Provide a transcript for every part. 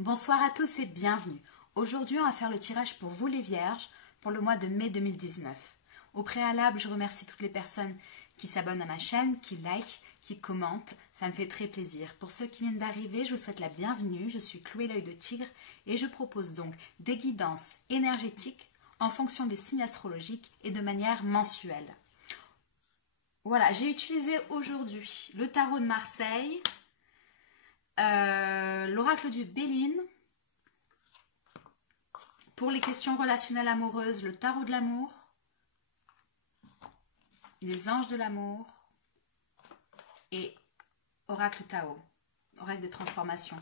Bonsoir à tous et bienvenue. Aujourd'hui, on va faire le tirage pour vous les vierges pour le mois de mai 2019. Au préalable, je remercie toutes les personnes qui s'abonnent à ma chaîne, qui like, qui commentent. Ça me fait très plaisir. Pour ceux qui viennent d'arriver, je vous souhaite la bienvenue. Je suis Chloé l'œil de tigre et je propose donc des guidances énergétiques en fonction des signes astrologiques et de manière mensuelle. Voilà, j'ai utilisé aujourd'hui le tarot de Marseille, l'oracle du Béline. Pour les questions relationnelles amoureuses, le tarot de l'amour, les anges de l'amour et oracle Tao, oracle de transformation.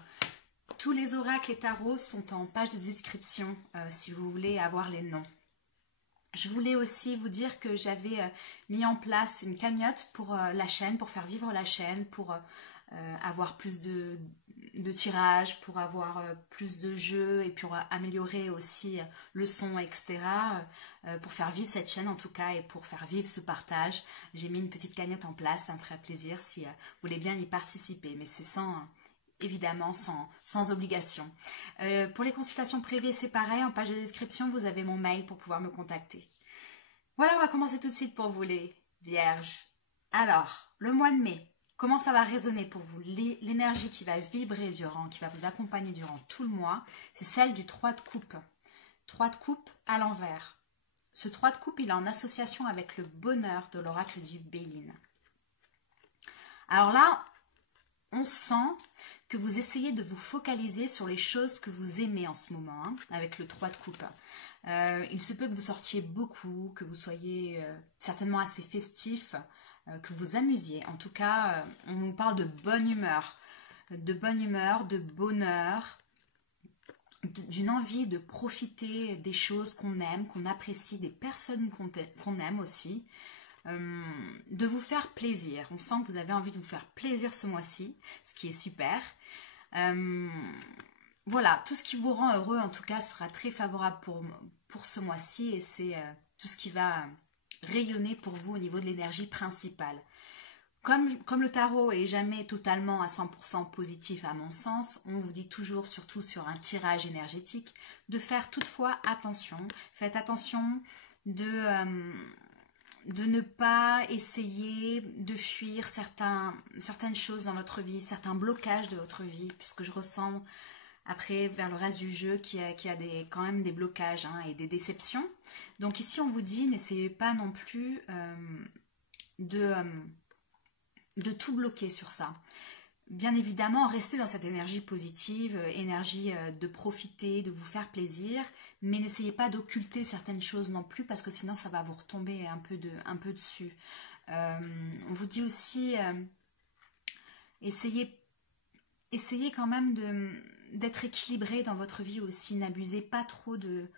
Tous les oracles et tarots sont en page de description si vous voulez avoir les noms. Je voulais aussi vous dire que j'avais mis en place une cagnotte pour la chaîne, pour faire vivre la chaîne, pour avoir plus de tirages, pour avoir plus de jeux et pour améliorer aussi le son, etc. Pour faire vivre cette chaîne en tout cas et pour faire vivre ce partage. J'ai mis une petite cagnotte en place, ça me ferait plaisir si vous voulez bien y participer, mais c'est évidemment sans obligation. Pour les consultations privées, c'est pareil, en page de description, vous avez mon mail pour pouvoir me contacter. Voilà, on va commencer tout de suite pour vous les vierges. Alors, le mois de mai, comment ça va résonner pour vous? L'énergie qui va vibrer qui va vous accompagner durant tout le mois, c'est celle du 3 de coupe. 3 de coupe à l'envers. Ce 3 de coupe, il est en association avec le bonheur de l'oracle du Béline. Alors là, on sent que vous essayez de vous focaliser sur les choses que vous aimez en ce moment, hein, avec le 3 de coupe. Il se peut que vous sortiez beaucoup, que vous soyez certainement assez festif, que vous amusiez. En tout cas, on nous parle de bonne humeur, de bonheur, d'une envie de profiter des choses qu'on aime, qu'on apprécie, des personnes qu'on aime aussi. De vous faire plaisir. On sent que vous avez envie de vous faire plaisir ce mois-ci, ce qui est super. Voilà, tout ce qui vous rend heureux en tout cas sera très favorable pour ce mois-ci et c'est tout ce qui va rayonner pour vous au niveau de l'énergie principale. Comme le tarot est jamais totalement à 100% positif à mon sens, on vous dit toujours, surtout sur un tirage énergétique, de faire toutefois attention. Faites attention de ne pas essayer de fuir certaines choses dans votre vie, certains blocages de votre vie, puisque je ressens après vers le reste du jeu qu'il y a quand même des blocages hein, et des déceptions. Donc ici on vous dit, n'essayez pas non plus de tout bloquer sur ça. Bien évidemment, restez dans cette énergie positive, énergie de profiter, de vous faire plaisir, mais n'essayez pas d'occulter certaines choses non plus parce que sinon ça va vous retomber un peu dessus. On vous dit aussi, essayez quand même d'être équilibré dans votre vie aussi, n'abusez pas trop de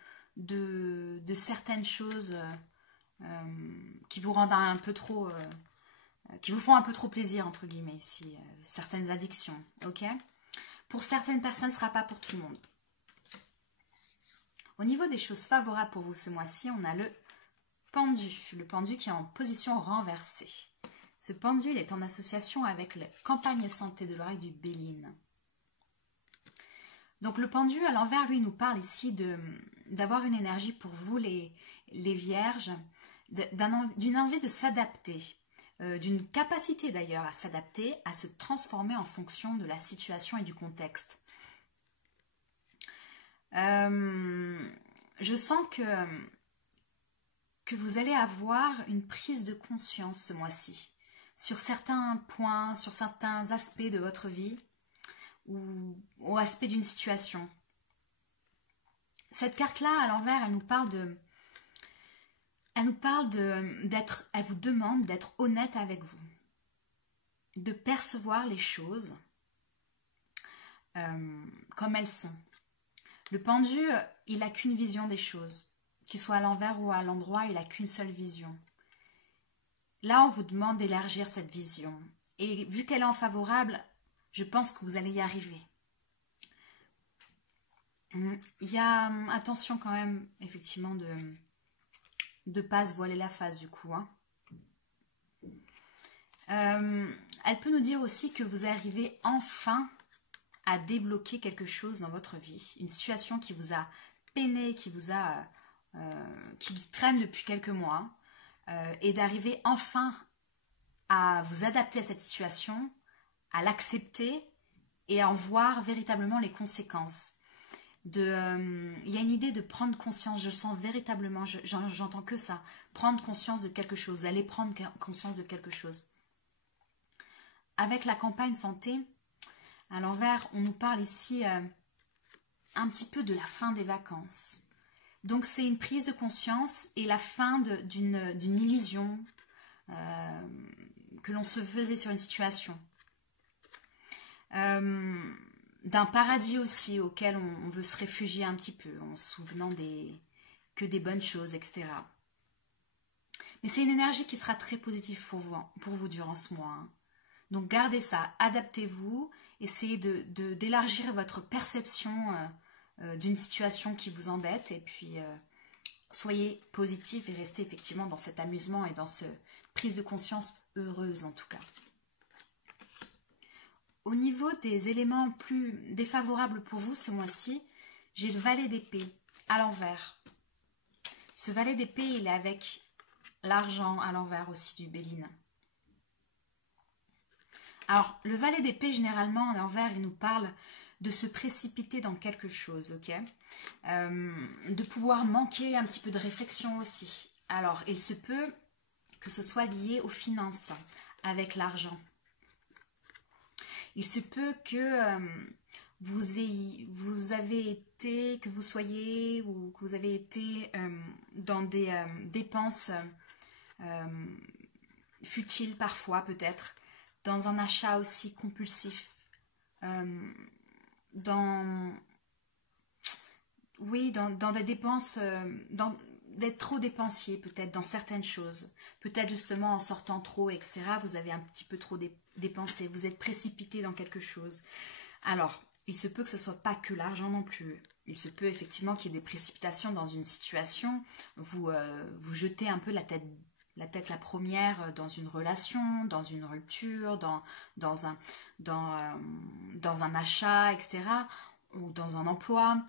certaines choses qui vous rendent un peu trop... qui vous font un peu trop plaisir, entre guillemets, ici, certaines addictions, ok? Pour certaines personnes, ce ne sera pas pour tout le monde. Au niveau des choses favorables pour vous ce mois-ci, on a le pendu qui est en position renversée. Ce pendule est en association avec la campagne santé de l'oracle du Béline. Donc le pendu à l'envers, lui, nous parle ici d'avoir une énergie pour vous, les vierges, d'une envie de s'adapter. D'une capacité d'ailleurs à s'adapter, à se transformer en fonction de la situation et du contexte. Je sens que vous allez avoir une prise de conscience ce mois-ci sur certains points, sur certains aspects de votre vie ou aspects d'une situation. Cette carte-là, à l'envers, elle nous parle elle vous demande d'être honnête avec vous, de percevoir les choses comme elles sont. Le pendu, il n'a qu'une vision des choses, qu'il soit à l'envers ou à l'endroit, il n'a qu'une seule vision. Là, on vous demande d'élargir cette vision. Et vu qu'elle est en favorable, je pense que vous allez y arriver. Il y a attention quand même, effectivement, de ne pas se voiler la face du coup. Hein. Elle peut nous dire aussi que vous arrivez enfin à débloquer quelque chose dans votre vie, une situation qui vous a peiné, qui traîne depuis quelques mois, et d'arriver enfin à vous adapter à cette situation, à l'accepter et à en voir véritablement les conséquences. Il y a une idée de prendre conscience, je le sens véritablement, j'entends que ça, prendre conscience de quelque chose, aller prendre conscience de quelque chose. Avec la campagne santé, à l'envers, on nous parle ici un petit peu de la fin des vacances. Donc c'est une prise de conscience et la fin d'une illusion que l'on se faisait sur une situation. D'un paradis aussi auquel on veut se réfugier un petit peu en se souvenant que des bonnes choses, etc. Mais c'est une énergie qui sera très positive pour vous durant ce mois. Hein. Donc gardez ça, adaptez-vous, essayez d'élargir votre perception d'une situation qui vous embête et puis soyez positif et restez effectivement dans cet amusement et dans cette prise de conscience heureuse en tout cas. Au niveau des éléments plus défavorables pour vous ce mois-ci, j'ai le valet d'épée à l'envers. Ce valet d'épée, il est avec l'argent à l'envers aussi du Béline. Alors, le valet d'épée, généralement, à l'envers, il nous parle de se précipiter dans quelque chose, ok, de pouvoir manquer un petit peu de réflexion aussi. Alors, il se peut que ce soit lié aux finances, avec l'argent. Il se peut que vous avez été, que vous soyez ou que vous avez été dans des dépenses futiles parfois peut-être, dans un achat aussi compulsif, dans des dépenses, d'être trop dépensier peut-être dans certaines choses, peut-être justement en sortant trop, etc. Vous avez un petit peu trop dépensé, vous êtes précipité dans quelque chose. Alors, il se peut que ce ne soit pas que l'argent non plus. Il se peut effectivement qu'il y ait des précipitations dans une situation, vous jetez un peu la tête la première dans une relation, dans une rupture, dans un achat, etc., ou dans un emploi,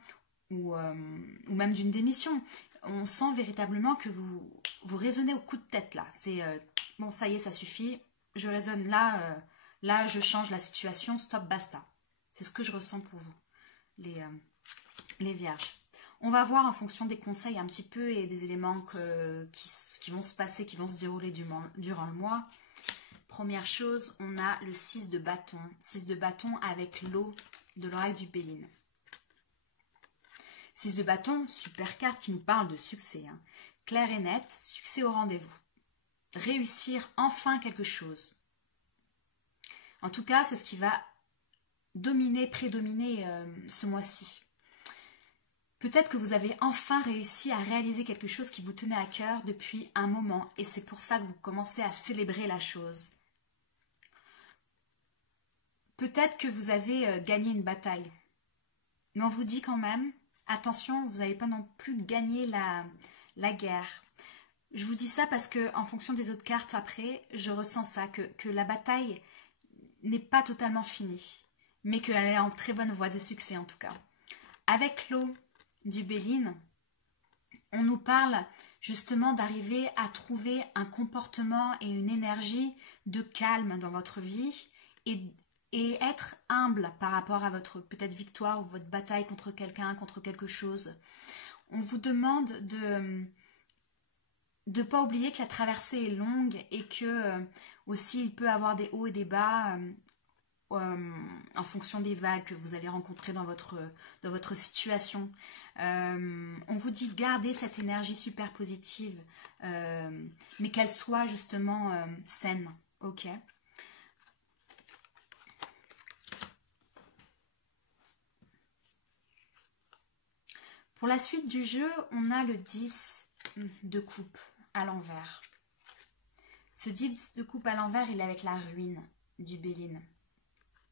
ou même d'une démission. On sent véritablement que vous raisonnez au coup de tête là. C'est bon, ça y est, ça suffit. Je raisonne là, là je change la situation, stop, basta. C'est ce que je ressens pour vous, les vierges. On va voir en fonction des conseils un petit peu et des éléments qui vont se passer, qui vont se dérouler durant le mois. Première chose, on a le 6 de bâton. 6 de bâton avec l'eau de l'oracle du Béline. 6 de bâton, super carte qui nous parle de succès. Hein. Clair et net, succès au rendez-vous. Réussir enfin quelque chose. En tout cas, c'est ce qui va prédominer ce mois-ci. Peut-être que vous avez enfin réussi à réaliser quelque chose qui vous tenait à cœur depuis un moment et c'est pour ça que vous commencez à célébrer la chose. Peut-être que vous avez gagné une bataille, mais on vous dit quand même, attention, vous n'avez pas non plus gagné la guerre. Je vous dis ça parce que en fonction des autres cartes après, je ressens ça, que la bataille n'est pas totalement finie, mais qu'elle est en très bonne voie de succès en tout cas. Avec l'eau du Béline, on nous parle justement d'arriver à trouver un comportement et une énergie de calme dans votre vie et être humble par rapport à votre peut-être victoire ou votre bataille contre quelqu'un, contre quelque chose. On vous demande de ne pas oublier que la traversée est longue et que aussi il peut y avoir des hauts et des bas en fonction des vagues que vous allez rencontrer dans votre situation. On vous dit gardez cette énergie super positive, mais qu'elle soit justement saine, ok? Pour la suite du jeu, on a le 10 de coupe à l'envers. Ce 10 de coupe à l'envers, il est avec la ruine du Béline.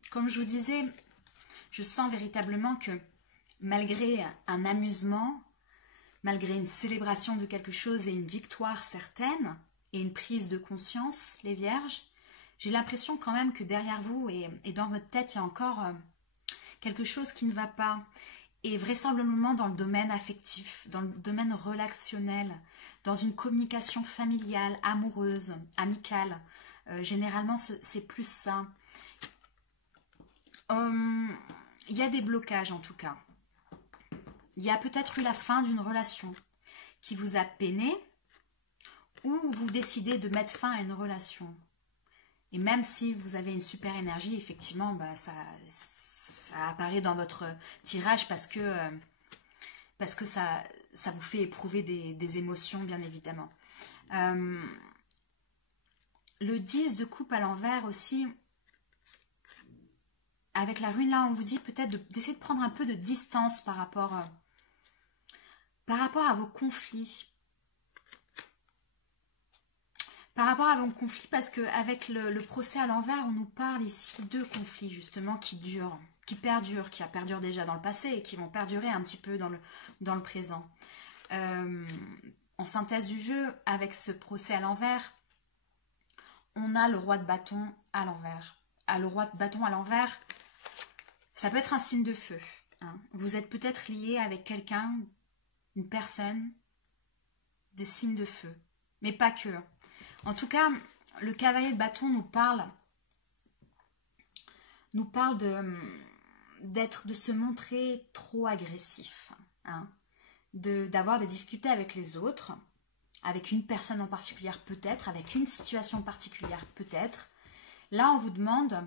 Comme je vous disais, je sens véritablement que malgré un amusement, malgré une célébration de quelque chose et une victoire certaine, et une prise de conscience, les vierges, j'ai l'impression quand même que derrière vous et dans votre tête, il y a encore quelque chose qui ne va pas. Et vraisemblablement dans le domaine affectif, dans le domaine relationnel, dans une communication familiale, amoureuse, amicale. Généralement, c'est plus ça. Il y a des blocages en tout cas. Il y a peut-être eu la fin d'une relation qui vous a peiné, ou vous décidez de mettre fin à une relation. Et même si vous avez une super énergie, effectivement, bah, ça apparaît dans votre tirage parce que ça vous fait éprouver des émotions, bien évidemment. Le 10 de coupe à l'envers aussi, avec la rune là, on vous dit peut-être d'essayer de prendre un peu de distance par rapport à vos conflits. Par rapport à vos conflits, parce qu'avec le procès à l'envers, on nous parle ici de conflits justement qui durent, qui perdurent déjà dans le passé et qui vont perdurer un petit peu dans le présent. En synthèse du jeu, avec ce procès à l'envers, on a le roi de bâton à l'envers. Le roi de bâton à l'envers, ça peut être un signe de feu. Hein. Vous êtes peut-être lié avec quelqu'un, une personne de signe de feu, mais pas que. En tout cas, le cavalier de bâton nous parle de se montrer trop agressif, hein, d'avoir des difficultés avec les autres, avec une personne en particulier peut-être, avec une situation particulière peut-être. Là, on vous demande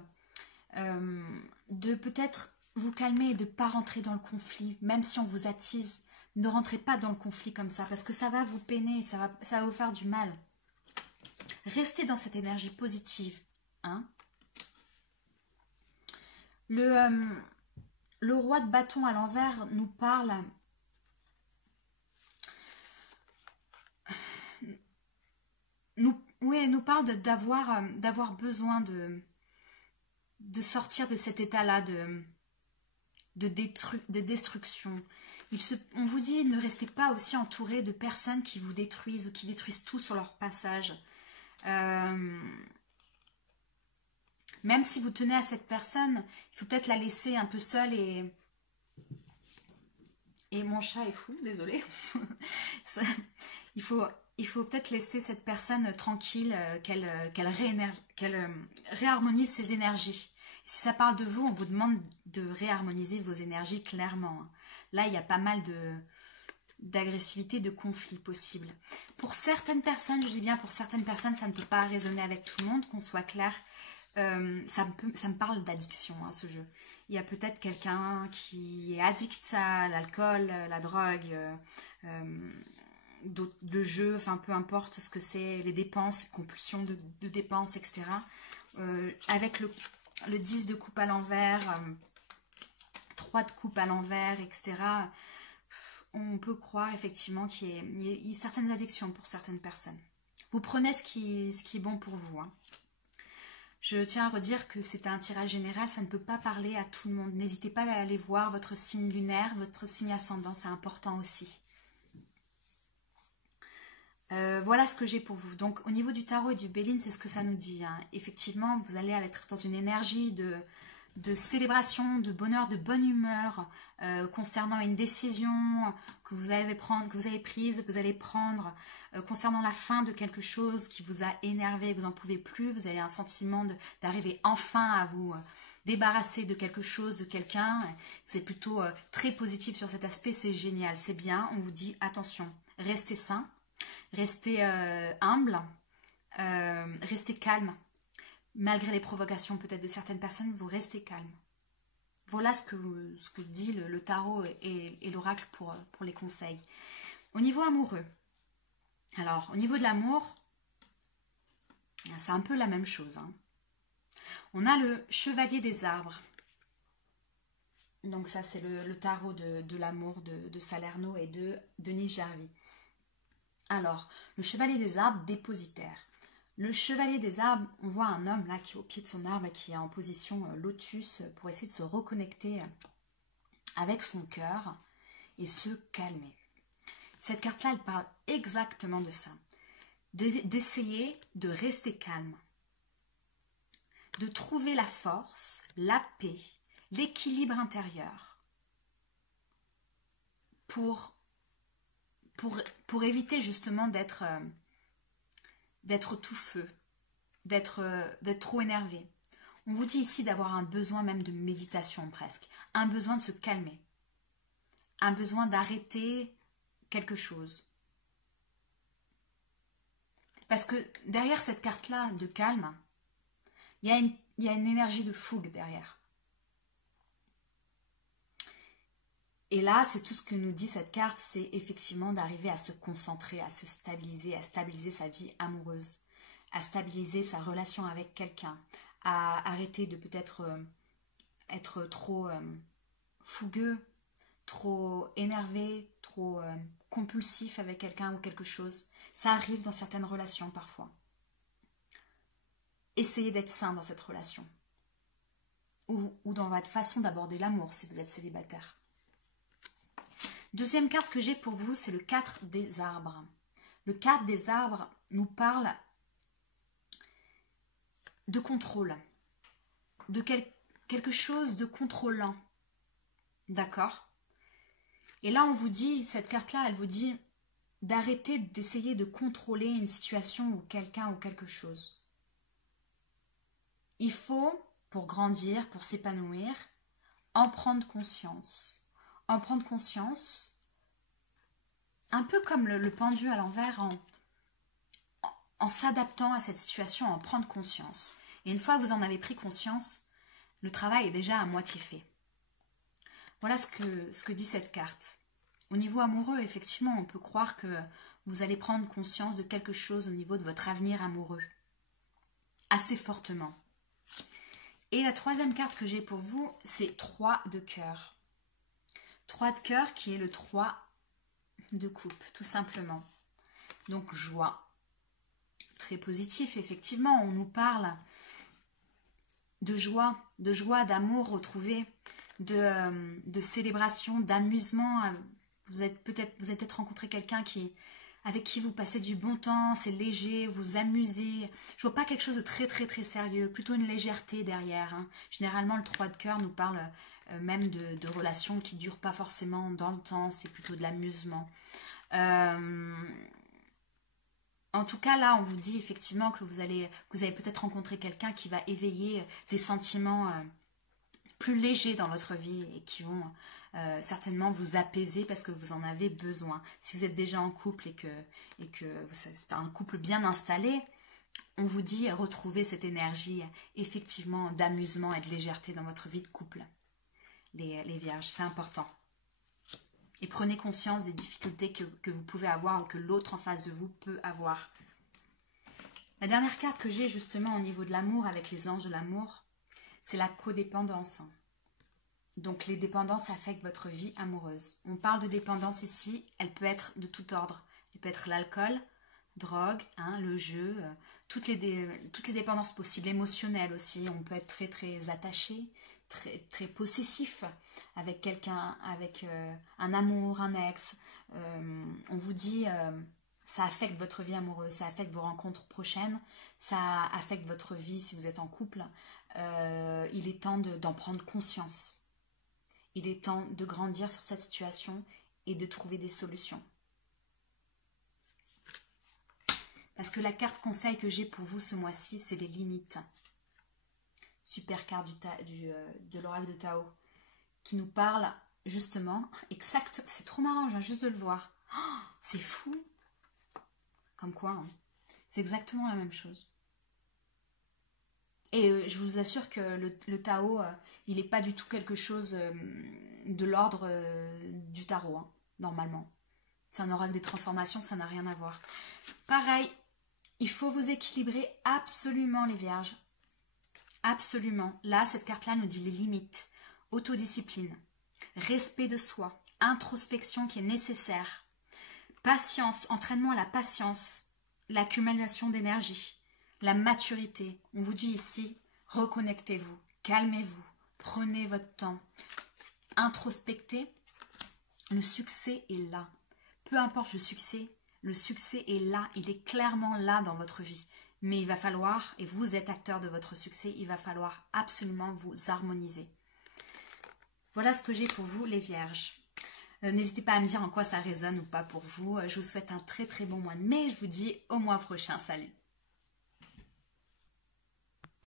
de peut-être vous calmer et de ne pas rentrer dans le conflit, même si on vous attise. Ne rentrez pas dans le conflit comme ça, parce que ça va vous peiner, ça va vous faire du mal. Restez dans cette énergie positive. Hein. Le roi de bâton à l'envers nous parle nous parle d'avoir besoin de sortir de cet état-là de destruction. On vous dit, ne restez pas aussi entouré de personnes qui vous détruisent ou qui détruisent tout sur leur passage. Même si vous tenez à cette personne, il faut peut-être la laisser un peu seule et mon chat est fou, désolé. il faut peut-être laisser cette personne tranquille, qu'elle réharmonise ses énergies. Si ça parle de vous, on vous demande de réharmoniser vos énergies clairement. Là, il y a pas mal d'agressivité, de conflits possibles. Pour certaines personnes, je dis bien pour certaines personnes, ça ne peut pas résonner avec tout le monde, qu'on soit clair. Ça me parle d'addiction, hein, ce jeu. Il y a peut-être quelqu'un qui est addict à l'alcool, la drogue, de jeux, enfin peu importe ce que c'est, les dépenses, les compulsions de dépenses, etc. Avec le 10 de coupe à l'envers, 3 de coupe à l'envers, etc., on peut croire effectivement qu'il y a certaines addictions pour certaines personnes. Vous prenez ce qui est bon pour vous. Hein. Je tiens à redire que c'est un tirage général, ça ne peut pas parler à tout le monde. N'hésitez pas à aller voir votre signe lunaire, votre signe ascendant, c'est important aussi. Voilà ce que j'ai pour vous. Donc au niveau du tarot et du Béline, c'est ce que ça nous dit. Hein. Effectivement, vous allez être dans une énergie de célébration, de bonheur, de bonne humeur concernant une décision que vous allez prise, que vous allez prendre, concernant la fin de quelque chose qui vous a énervé, vous n'en pouvez plus, vous avez un sentiment d'arriver enfin à vous débarrasser de quelque chose, de quelqu'un. Vous êtes plutôt très positif sur cet aspect, c'est génial, c'est bien. On vous dit attention, restez sain, restez humble, restez calme. Malgré les provocations peut-être de certaines personnes, vous restez calme. Voilà ce que dit le tarot et l'oracle pour les conseils. Au niveau amoureux, alors au niveau de l'amour, c'est un peu la même chose. Hein. On a le chevalier des arbres. Donc ça c'est le tarot de l'amour de Salerno et de Denise Jarvie. Alors, le chevalier des arbres dépositaire. Le chevalier des arbres, on voit un homme là qui est au pied de son arbre et qui est en position lotus pour essayer de se reconnecter avec son cœur et se calmer. Cette carte-là, elle parle exactement de ça. D'essayer de rester calme, de trouver la force, la paix, l'équilibre intérieur pour éviter justement d'être tout feu, d'être trop énervé. On vous dit ici d'avoir un besoin même de méditation presque, un besoin de se calmer, un besoin d'arrêter quelque chose. Parce que derrière cette carte-là de calme, il y a une énergie de fougue derrière. Et là, c'est tout ce que nous dit cette carte, c'est effectivement d'arriver à se concentrer, à se stabiliser, à stabiliser sa vie amoureuse, à stabiliser sa relation avec quelqu'un, à arrêter de peut-être être trop fougueux, trop énervé, trop compulsif avec quelqu'un ou quelque chose. Ça arrive dans certaines relations parfois. Essayez d'être sain dans cette relation. Ou dans votre façon d'aborder l'amour si vous êtes célibataire. Deuxième carte que j'ai pour vous, c'est le 4 des arbres. Le 4 des arbres nous parle de contrôle, de quelque chose de contrôlant. D'accord? Et là, on vous dit, cette carte-là, elle vous dit d'arrêter d'essayer de contrôler une situation ou quelqu'un ou quelque chose. Il faut, pour grandir, pour s'épanouir, en prendre conscience. En prendre conscience, un peu comme le pendu à l'envers, en s'adaptant à cette situation, en prendre conscience. Et une fois que vous en avez pris conscience, le travail est déjà à moitié fait. Voilà ce que dit cette carte. Au niveau amoureux, effectivement, on peut croire que vous allez prendre conscience de quelque chose au niveau de votre avenir amoureux. Assez fortement. Et la troisième carte que j'ai pour vous, c'est 3 de cœur. 3 de cœur qui est le 3 de coupe, tout simplement. Donc joie. Très positif, effectivement, on nous parle de joie, d'amour retrouvé, de célébration, d'amusement. Vous êtes peut-être rencontré quelqu'un avec qui vous passez du bon temps, c'est léger, vous amusez. Je vois pas quelque chose de très très très sérieux, plutôt une légèreté derrière. Hein. Généralement, le 3 de cœur nous parle même de relations qui ne durent pas forcément dans le temps, c'est plutôt de l'amusement. En tout cas, là, on vous dit effectivement que vous allez peut-être rencontrer quelqu'un qui va éveiller des sentiments plus légers dans votre vie et qui vont certainement vous apaiser parce que vous en avez besoin. Si vous êtes déjà en couple et que c'est un couple bien installé, on vous dit retrouver cette énergie effectivement d'amusement et de légèreté dans votre vie de couple. Les vierges, c'est important. Et prenez conscience des difficultés que vous pouvez avoir ou que l'autre en face de vous peut avoir. La dernière carte que j'ai justement au niveau de l'amour avec les anges de l'amour, c'est la codépendance. Donc les dépendances affectent votre vie amoureuse. On parle de dépendance ici, elle peut être de tout ordre. Elle peut être l'alcool, drogue, le jeu, toutes les dépendances possibles, émotionnelles aussi. On peut être très très attaché, très, très possessif avec quelqu'un, avec un amour, un ex. On vous dit, ça affecte votre vie amoureuse, ça affecte vos rencontres prochaines, ça affecte votre vie si vous êtes en couple. Il est temps d'en prendre conscience. Il est temps de grandir sur cette situation et de trouver des solutions. Parce que la carte conseil que j'ai pour vous ce mois-ci, c'est les limites. Super carte de l'oracle de Tao, qui nous parle justement, exact, c'est trop marrant, je viens juste de le voir. Oh, c'est fou. Comme quoi, hein, c'est exactement la même chose. Et je vous assure que le Tao, il n'est pas du tout quelque chose de l'ordre du tarot, hein, normalement. C'est un oracle des transformations, ça n'a rien à voir. Pareil, il faut vous équilibrer absolument les vierges. Absolument. Là, cette carte-là nous dit les limites, autodiscipline, respect de soi, introspection qui est nécessaire, patience, entraînement à la patience, l'accumulation d'énergie, la maturité. On vous dit ici, reconnectez-vous, calmez-vous, prenez votre temps, introspectez. Le succès est là. Peu importe le succès est là, il est clairement là dans votre vie. Mais il va falloir, et vous êtes acteur de votre succès, il va falloir absolument vous harmoniser. Voilà ce que j'ai pour vous, les vierges. N'hésitez pas à me dire en quoi ça résonne ou pas pour vous. Je vous souhaite un très très bon mois de mai. Je vous dis au mois prochain. Salut!